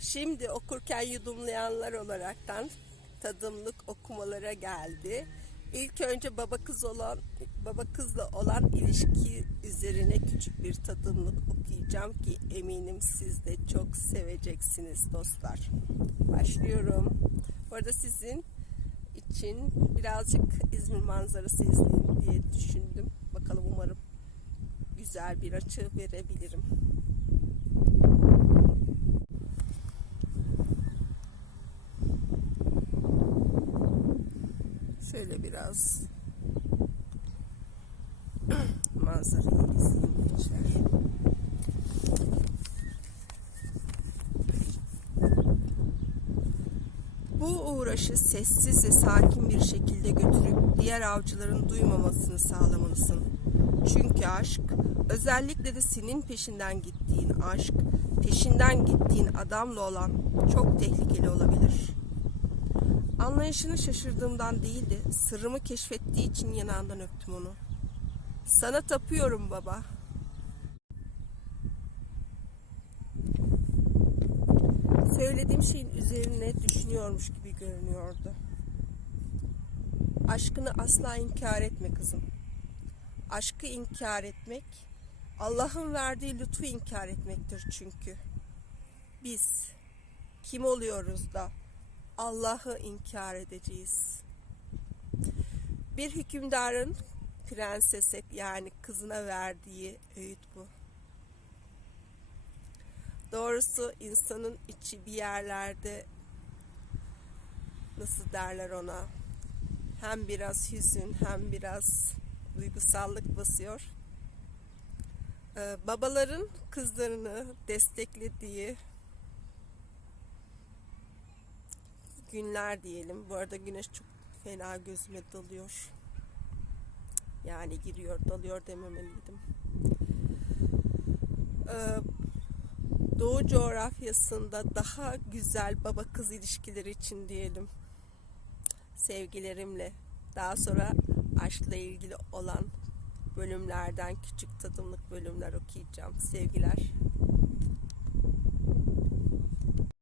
Şimdi okurken yudumlayanlar olaraktan tadımlık okumalara geldi. İlk önce baba kız olan baba kızla olan ilişki üzerine küçük bir tadımlık okuyacağım ki eminim siz de çok seveceksiniz dostlar. Başlıyorum. Bu arada sizin için birazcık İzmir manzarası izleyin diye düşündüm. Bakalım umarım güzel bir açı verebilirim. Şöyle biraz manzarayı izleyin gençler. Bu uğraşı sessiz ve sakin bir şekilde götürüp diğer avcıların duymamasını sağlamalısın. Çünkü aşk, özellikle de senin peşinden gittiğin aşk, peşinden gittiğin adamla olan çok tehlikeli olabilir. Anlayışını şaşırdığımdan değildi, sırrımı keşfettiği için yanağından öptüm onu. Sana tapıyorum baba. Söylediğim şeyin üzerine düşünüyormuş gibi görünüyordu. Aşkını asla inkar etme kızım. Aşkı inkar etmek, Allah'ın verdiği lütfu inkar etmektir çünkü. Biz kim oluyoruz da Allah'ı inkar edeceğiz. Bir hükümdarın prensese yani kızına verdiği öğüt bu. Doğrusu insanın içi bir yerlerde nasıl derler ona hem biraz hüzün hem biraz duygusallık basıyor. Ee, babaların kızlarını desteklediği günler diyelim. Bu arada güneş çok fena gözüme dalıyor. Yani giriyor, dalıyor dememeliydim. Ee, Doğu coğrafyasında daha güzel baba kız ilişkileri için diyelim. Sevgilerimle daha sonra aşkla ilgili olan bölümlerden küçük tadımlık bölümler okuyacağım. Sevgiler.